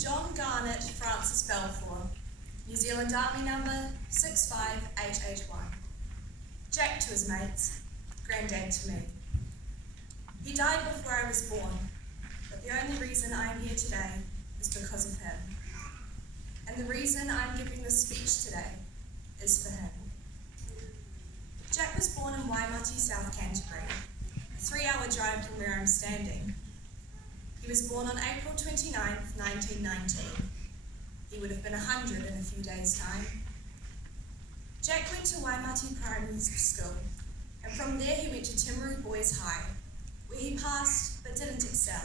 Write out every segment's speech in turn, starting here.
John Garnet Francis Balfour, New Zealand Army number 65881. Jack to his mates, Grandad to me. He died before I was born, but the only reason I am here today is because of him. And the reason I'm giving this speech today is for him. Jack was born in Waimati, South Canterbury, a 3-hour drive from where I'm standing. He was born on April 29th, 1919. He would have been 100 in a few days' time. Jack went to Waimati Primary School, and from there he went to Timaru Boys High, where he passed but didn't excel.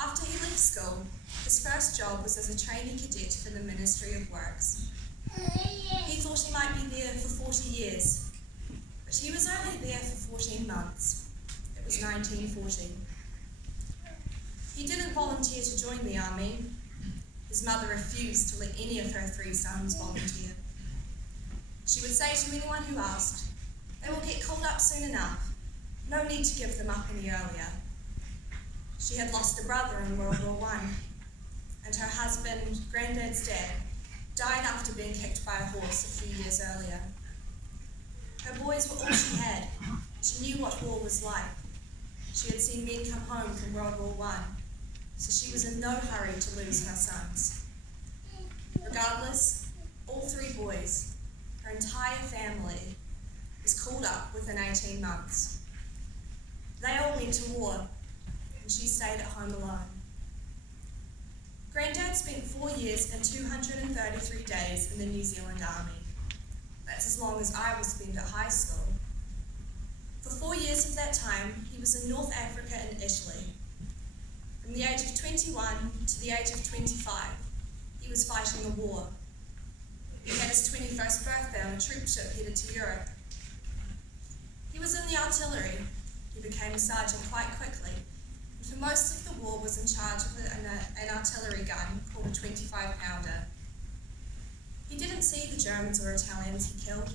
After he left school, his first job was as a trainee cadet for the Ministry of Works. He thought he might be there for 40 years, but he was only there for 14 months. It was 1940. He didn't volunteer to join the army. His mother refused to let any of her 3 sons volunteer. She would say to anyone who asked, "They will get called up soon enough. No need to give them up any earlier." She had lost a brother in World War I, and her husband, Grandad's dad, died after being kicked by a horse a few years earlier. Her boys were all she had. She knew what war was like. She had seen men come home from World War I, so she was in no hurry to lose her sons. Regardless, all 3 boys, her entire family, was called up within 18 months. They all went to war, and she stayed at home alone. Grandad spent 4 years and 233 days in the New Zealand Army. That's as long as I would spend at high school. For 4 years of that time, he was in North Africa and Italy. From the age of 21 to the age of 25, he was fighting a war. He had his 21st birthday on a troop ship headed to Europe. He was in the artillery. He became a sergeant quite quickly, and for most of the war was in charge of an artillery gun called a 25-pounder. He didn't see the Germans or Italians he killed.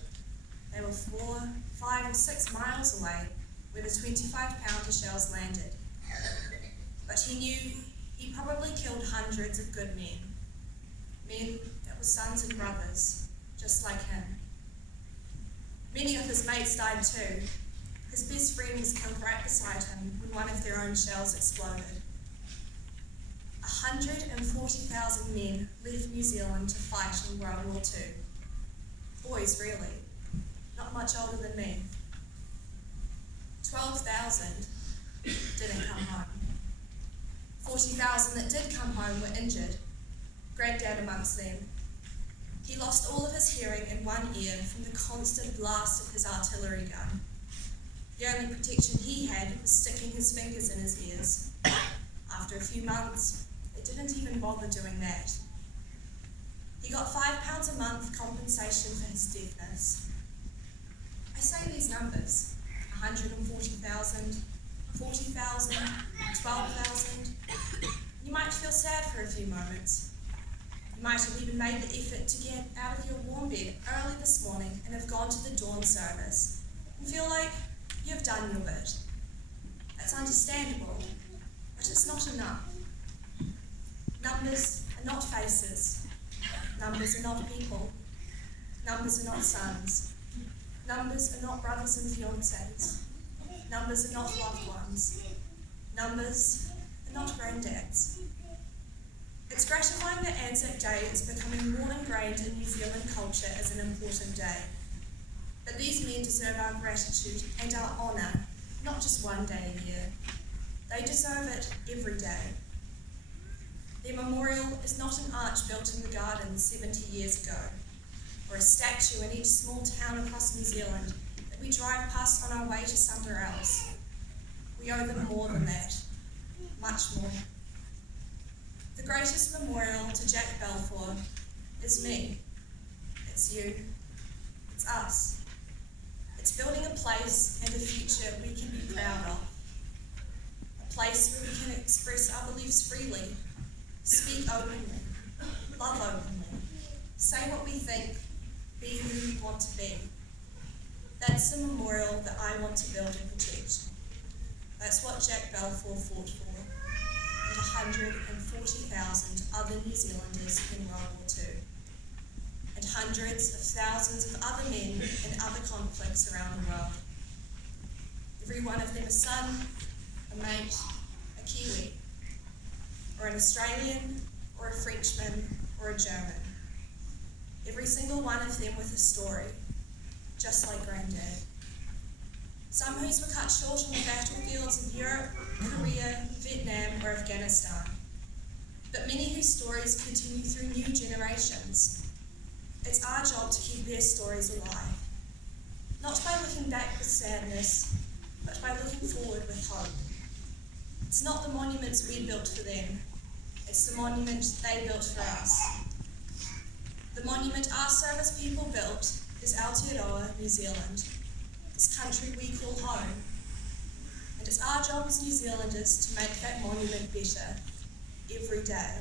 They were 4, 5 or 6 miles away where the 25-pounder shells landed. But he knew he probably killed hundreds of good men. Men that were sons and brothers, just like him. Many of his mates died too. His best friend was killed right beside him when one of their own shells exploded. 140,000 men left New Zealand to fight in World War II. Boys, really. Not much older than me. 12,000 didn't come home. 40,000 that did come home were injured, Grandad amongst them. He lost all of his hearing in one ear from the constant blast of his artillery gun. The only protection he had was sticking his fingers in his ears. After a few months, they didn't even bother doing that. He got £5 a month compensation for his deafness. I say these numbers, 140,000, 40,000, 12,000. You might feel sad for a few moments. You might have even made the effort to get out of your warm bed early this morning and have gone to the dawn service and feel like you've done your bit. That's understandable, but it's not enough. Numbers are not faces. Numbers are not people. Numbers are not sons. Numbers are not brothers and fiancés. Numbers are not loved ones. Numbers are not granddads. It's gratifying that Anzac Day is becoming more ingrained in New Zealand culture as an important day. But these men deserve our gratitude and our honour, not just one day a year. They deserve it every day. Their memorial is not an arch built in the gardens 70 years ago, or a statue in each small town across New Zealand that we drive past on our way to somewhere else. We owe them more than that, much more. The greatest memorial to Jack Balfour is me. It's you. It's us. It's building a place and a future we can be proud of. A place where we can express our beliefs freely, speak openly, love openly, say what we think, be who we want to be. That's the memorial that I want to build and protect. That's what Jack Balfour fought for, and with 140,000 other New Zealanders in World War II, and hundreds of thousands of other men in other conflicts around the world. Every one of them a son, a mate, a Kiwi, or an Australian, or a Frenchman, or a German. Every single one of them with a story, just like Grandad. Some whose were cut short on the battlefields of Europe, Korea, Vietnam, or Afghanistan. But many whose stories continue through new generations. It's our job to keep their stories alive. Not by looking back with sadness, but by looking forward with hope. It's not the monuments we built for them, it's the monument they built for us. The monument our service people built is Aotearoa, New Zealand, this country we call home. And it's our job as New Zealanders to make that monument better every day.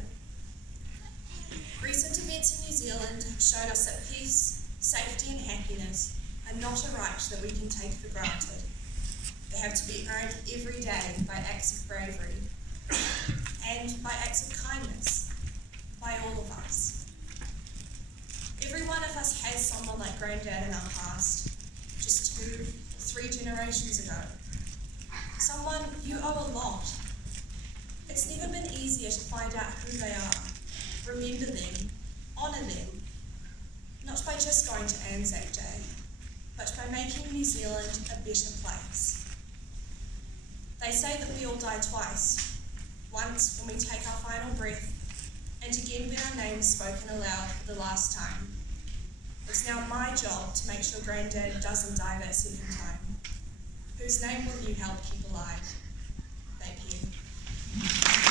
Recent events in New Zealand have shown us that peace, safety and happiness are not a right that we can take for granted. They have to be earned every day by acts of bravery and by acts of kindness, by all of us. Every one of us has someone like Grandad in our past, just 2 or 3 generations ago. Someone you owe a lot. It's never been easier to find out who they are, remember them, honour them, not by just going to Anzac Day, but by making New Zealand a better place. They say that we all die twice, once when we take our final breath, and again when our name is spoken aloud for the last time. It's now my job to make sure Grandad doesn't die that second time. Whose name will you help keep alive? Thank you.